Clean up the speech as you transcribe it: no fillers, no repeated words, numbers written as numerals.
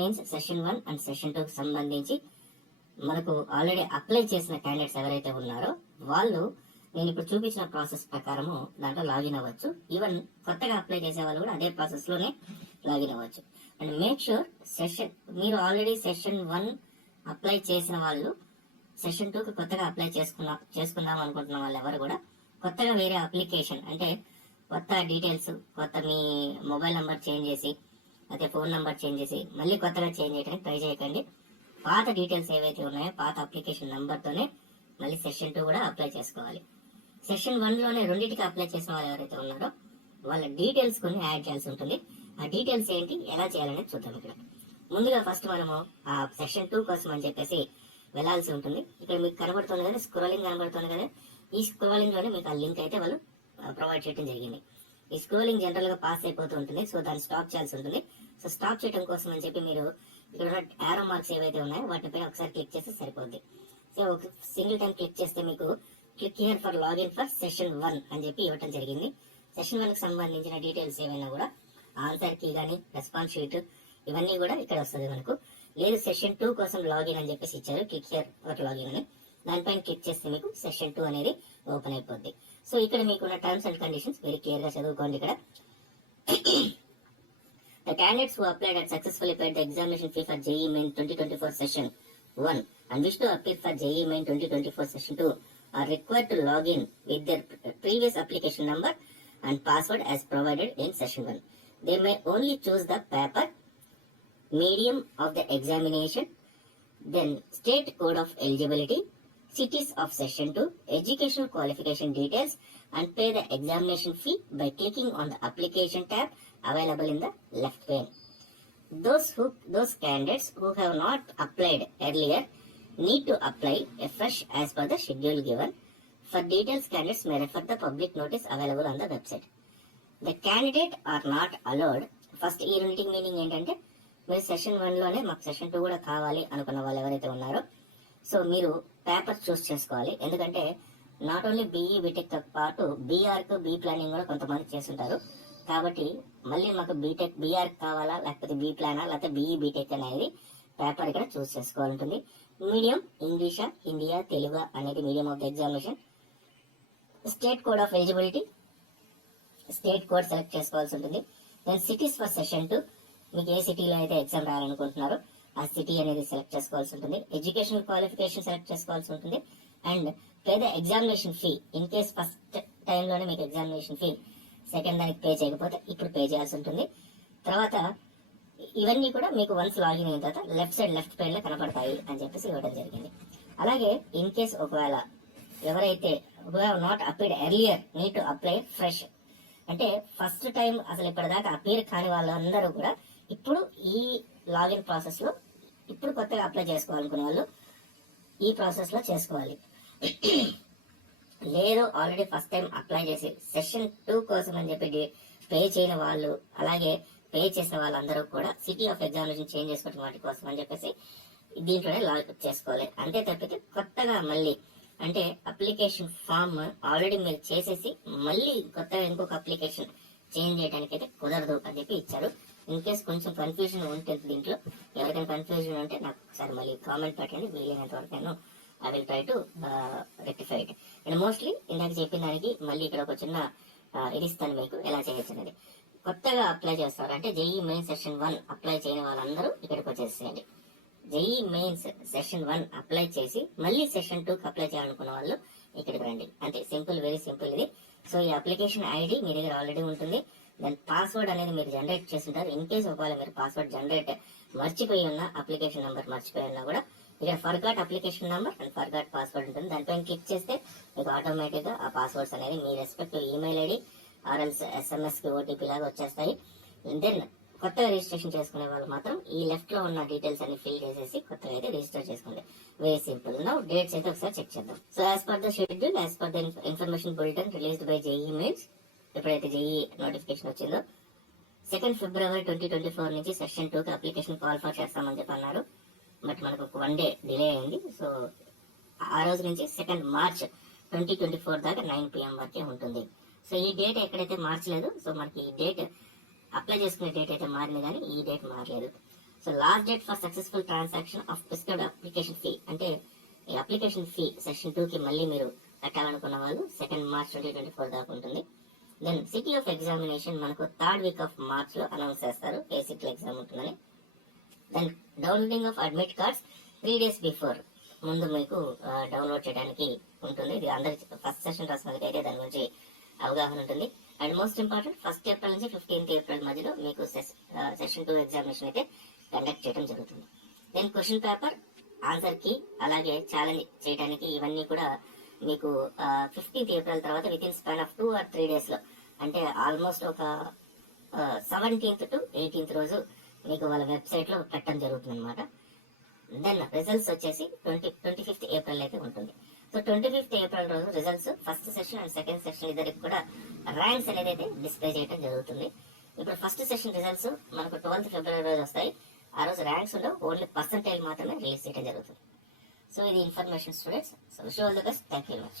Mains session 1 and session 2 కి సంబంధించి మనకు ఆల్రెడీ అప్లై చేసిన క్యాండిడేట్స్ ఎవరైతే ఉన్నారో వాళ్ళు నేను ఇప్పుడు చూపించిన ప్రాసెస్ ప్రకారము దాంట్లో లాగిన్ అవ్వచ్చు. ఈవెన్ కొత్తగా అప్లై చేసే వాళ్ళు కూడా అదే ప్రాసెస్ లోనే లాగిన్ అవ్వచ్చు. అండ్ మేక్ షూర్ మీరు ఆల్రెడీ సెషన్ 1 అప్లై చేసిన వాళ్ళు సెషన్ 2 కి కొత్తగా అప్లై చేసుకుందాం అనుకుంటున్న వాళ్ళు ఎవరు కూడా కొత్తగా వేరే అప్లికేషన్ అంటే కొత్త డీటెయిల్స్ కొత్త మీ మొబైల్ నంబర్ చేంజ్ చేసి అదే ఫోన్ నంబర్ చేంజ్ చేసి మళ్ళీ కొత్తగా చేంజ్ చేయడానికి ట్రై చేయకండి. పాత డీటెయిల్స్ ఏవైతే ఉన్నాయో పాత అప్లికేషన్ నంబర్ తోనే మళ్ళీ సెషన్ 2 కూడా అప్లై చేసుకోవాలి. సెషన్ 1 లోనే రెండింటికి అప్లై చేసిన వాళ్ళు ఎవరైతే ఉన్నారో వాళ్ళ డీటెయిల్స్ కొన్ని యాడ్ చేయాల్సి ఉంటుంది. ఆ డీటెయిల్స్ ఏంటి ఎలా చేయాలనేది చూద్దాం. ఇక్కడ ముందుగా ఫస్ట్ మనము ఆ సెషన్ 2 కోసం అని చెప్పేసి వెళ్లాల్సి ఉంటుంది. ఇక్కడ మీకు కనబడుతుంది కదా, స్క్రోలింగ్ కనబడుతుంది కదా, ఈ స్క్రోలింగ్ లోనే మీకు ఆ లింక్ అయితే వాళ్ళు ప్రొవైడ్ చేయడం జరిగింది. ఈ స్క్రోలింగ్ జనరల్ గా పాస్ అయిపోతూ ఉంటుంది, సో దాన్ని స్టాప్ చేయాల్సి ఉంటుంది. సో స్టాప్ చేయడం కోసం అని చెప్పి మీరు ఇక్కడ ఉన్న యారో మార్క్స్ ఏవైతే ఉన్నాయో వాటిపైన ఒకసారి క్లిక్ చేస్తే సరిపోద్ది. సో ఒక సింగిల్ టైం క్లిక్ చేస్తే మీకు click here for login for session 1 అని చెప్పి ఇవ్వడం జరిగింది. సెషన్ 1 కి సంబంధించిన డీటెయిల్స్ ఏమైనా కూడా ఆన్సర్ కీ గానీ రెస్పాన్స్ షీట్ ఇవన్నీ కూడా ఇక్కడ వస్తుంది మనకు. లేదు సెషన్ 2 కోసం లాగిన్ అని చెప్పేసి ఇచ్చారు, క్లిక్ హియర్ ఫర్ లాగిన్ అని, దానిపైన క్లిక్ చేస్తే మీకు సెషన్ 2 అనేది ఓపెన్ అయిపోద్ది. సో ఇక్కడ మీకున్న terms and conditions very clear గా చదువుకోండి. ఇక్కడ the candidates who applied and successfully paid the examination fee for JEE Main 2024 session 1 and wish to appear for JEE Main 2024 session 2 are required to log in with their previous application number and password as provided in session 1. They may only choose the paper, medium of the examination, then state code of eligibility, cities of session 2, educational qualification details and pay the examination fee by clicking on the application tab available in the left pane. Those candidates who have not applied earlier need to apply afresh as per the schedule given. For details, candidates may refer the public notice available on the website. The candidate are not allowed. First ఈ రెండింటికి meaning ఏంటంటే మీరు session 1 లోనే మాకు session 2 కూడా కావాలి అనుకున్న వాళ్ళు ఎవరైతే ఉన్నారో సో మీరు పేపర్ చూస్ చేసుకోవాలి. ఎందుకంటే నాట్ ఓన్లీ బీఈ బీటెక్ తో పాటు బీఆర్క్ బీ ప్లానింగ్ కూడా కొంతమంది చేస్తుంటారు. కాబట్టి మళ్ళీ మాకు బీటెక్ బీఆర్ కావాలా లేకపోతే బీ ప్లానా లేకపోతే బీఈ బీటెక్ అనేది పేపర్ ఇక్కడ చూస్ చేసుకోవాలంటుంది. మీడియం ఇంగ్లీషా హిందీయా తెలుగు అనేది medium of the examination. State code of eligibility state code select చేసుకోవాల్సి ఉంటుంది. దెన్ సిటీస్ ఫర్ సెషన్ 2 మీకు ఏ సిటీలో అయితే ఎగ్జామ్ రాయాలనుకుంటున్నారో ఆ సిటీ అనేది సెలెక్ట్ చేసుకోవాల్సి ఉంటుంది. ఎడ్యుకేషనల్ క్వాలిఫికేషన్ సెలెక్ట్ చేసుకోవాల్సి ఉంటుంది. And pay the examination fee in case first టైంలోనే మీకు ఎగ్జామినేషన్ ఫీ సెకండ్ దానికి పే చేయకపోతే ఇప్పుడు పే చేయాల్సి ఉంటుంది. తర్వాత ఇవన్నీ కూడా మీకు వన్స్ లాగిన్ అయిన తర్వాత లెఫ్ట్ పేజ్ లో కనపడతాయి అని చెప్పేసి ఇవ్వడం జరిగింది. అలాగే ఇన్ కేస్ ఒకవేళ ఎవరైతే not appeared earlier need to apply fresh అంటే ఫస్ట్ టైం అసలు ఇప్పటిదాకా అపీర్ కాని వాళ్ళందరూ కూడా ఇప్పుడు ఈ లాగిన్ ప్రాసెస్ లో ఇప్పుడు కొత్తగా అప్లై చేసుకోవాలనుకునే వాళ్ళు ఈ ప్రాసెస్ లో చేసుకోవాలి. లేదు ఆల్రెడీ ఫస్ట్ టైం అప్లై చేసి సెషన్ 2 కోసం అని చెప్పి పే చేయని వాళ్ళు అలాగే పే చేసిన వాళ్ళందరూ కూడా సిటీ ఆఫ్ ఎగ్జామినేషన్ చేంజ్ చేసుకోవడం వాటి కోసం అని చెప్పేసి దీంట్లోనే లాగ్ చేసుకోవాలి. అంతే తప్పితే కొత్తగా మళ్ళీ అంటే అప్లికేషన్ ఫామ్ ఆల్రెడీ మీరు చేసేసి మళ్ళీ కొత్తగా ఇంకొక అప్లికేషన్ చేంజ్ చేయడానికి అయితే కుదరదు అని చెప్పి ఇచ్చారు. ఇన్ కేస్ కొంచెం కన్ఫ్యూజన్ ఉంటుంది దీంట్లో, ఎవరికైనా కన్ఫ్యూజన్ ఉంటే నాకు ఒకసారి మళ్ళీ కామెంట్ పెట్టండి, వీలైనంత వరకు నేను I will try to rectify it. And mostly ఇందాక చెప్పిన దానికి మళ్ళీ ఇక్కడ ఒక చిన్న ఇది ఇస్తాను మీకు ఎలా చేయొచ్చు అనేది. కొత్తగా అప్లై చేస్తారు అంటే జేఈ మెయిన్ సెషన్ 1 అప్లై చేయని వాళ్ళందరూ ఇక్కడికి వచ్చేసేయండి. జేఈ మెయిన్స్ సెషన్ 1 అప్లై చేసి మళ్ళీ సెషన్ 2 కి అప్లై చేయాలనుకున్న వాళ్ళు ఇక్కడికి రండి. అంతే, సింపుల్, వెరీ సింపుల్ ఇది. సో ఈ అప్లికేషన్ ఐడి మీ దగ్గర ఆల్రెడీ ఉంటుంది. దాని పాస్వర్డ్ అనేది మీరు జనరేట్ చేస్తుంటారు. ఇన్ కేస్ ఒకవేళ మీరు పాస్వర్డ్ జనరేట్ మర్చిపోయి ఉన్న అప్లికేషన్ నెంబర్ మర్చిపోయి ఉన్నా కూడా ఇక్కడ forgot application number and forgot password ఉంటుంది. దానిపైన క్లిక్ చేస్తే మీకు ఆటోమేటిక్ గా ఆ పాస్వర్డ్స్ అనేది మీ రెస్పెక్టివ్ ఈమెయిల్ ఐడి ఆర్ఎల్స్ ఎస్ఎంఎస్ కి ఓటీపీ లాగా వచ్చేస్తాయి. దెన్ కొత్తగా రిజిస్ట్రేషన్ చేసుకునే వాళ్ళు మాత్రం ఈ లెఫ్ట్ లో ఉన్న డీటెయిల్స్ అన్ని ఫిల్ చేసేసి కొత్తగా అయితే రిజిస్టర్ చేసుకోండి. Very simple. నౌ డేట్స్ అయితే ఒకసారి చెక్ చేద్దాం. So as per the schedule, as per the information bulletin released by JEE mains, ఎప్పుడైతే జేఈ నోటిఫికేషన్ వచ్చిందో 2 ఫిబ్రవరి 2024 నుంచి సెషన్ 2 కి అప్లికేషన్ కాల్ ఫర్ చేస్తామని చెప్పి అన్నారు. బట్ మనకు ఒక 1 డే డిలే అయింది. సో ఆ రోజు నుంచి 2 మార్చ్ 2024 దాకా 9 PM వరకే ఉంటుంది. సో ఈ డేట్ ఎక్కడైతే మార్చలేదు, సో మనకి ఈ డేట్ అప్లై చేసుకునే డేట్ అయితే మారింది కానీ ఈ డేట్ మారలేదు. So last date for successful transaction of prescribed application fee అంటే ఈ అప్లికేషన్ ఫీ సెషన్ 2 కి మళ్ళీ మీరు కట్టాలనుకున్న వాళ్ళు 2 March 2024 దాకా ఉంటుంది. దెన్ సిటీ ఆఫ్ ఎగ్జామినేషన్ మనకు 3rd week of March లో అనౌన్స్ చేస్తారు ఏ సిటీలో ఎగ్జామ్ ఉంటుందని. Then downloading of admit cards 3 days before ముందు మీకు డౌన్లోడ్ చేయడానికి ఉంటుంది. ఇది అందరి ఫస్ట్ సెషన్ రాసిన అయితే దాని గురించి అవగాహన ఉంటుంది. And most important 1st April నుంచి 15th April మధ్యలో మీకు సెషన్ 2 ఎగ్జామినేషన్ అయితే కండక్ట్ చేయడం జరుగుతుంది. దెన్ క్వశ్చన్ పేపర్, ఆన్సర్ కి అలాగే ఛాలెంజ్ చేయడానికి ఇవన్నీ కూడా మీకు 15th April తర్వాత with in span of 2 or 3 days లో అంటే ఆల్మోస్ట్ ఒక 17th to 18th రోజు మీకు వాళ్ళ వెబ్సైట్ లో పెట్టడం జరుగుతుంది అనమాట. దెన్ రిజల్ట్స్ వచ్చేసి 25th April అయితే ఉంటుంది. సో 25th April రోజు results first session and second session ఇద్దరికి కూడా ర్యాంక్స్ అనేది అయితే డిస్ప్లే చేయడం జరుగుతుంది. ఇప్పుడు ఫస్ట్ సెషన్ రిజల్ట్స్ మనకు 12th February రోజు వస్తాయి. ఆ రోజు ర్యాంక్స్ ఉండవు, ఓన్లీ పర్సంటేజ్ మాత్రమే రిలీజ్ చేయడం జరుగుతుంది. సో ఇది information students. So wish you all the best. Thank you very much.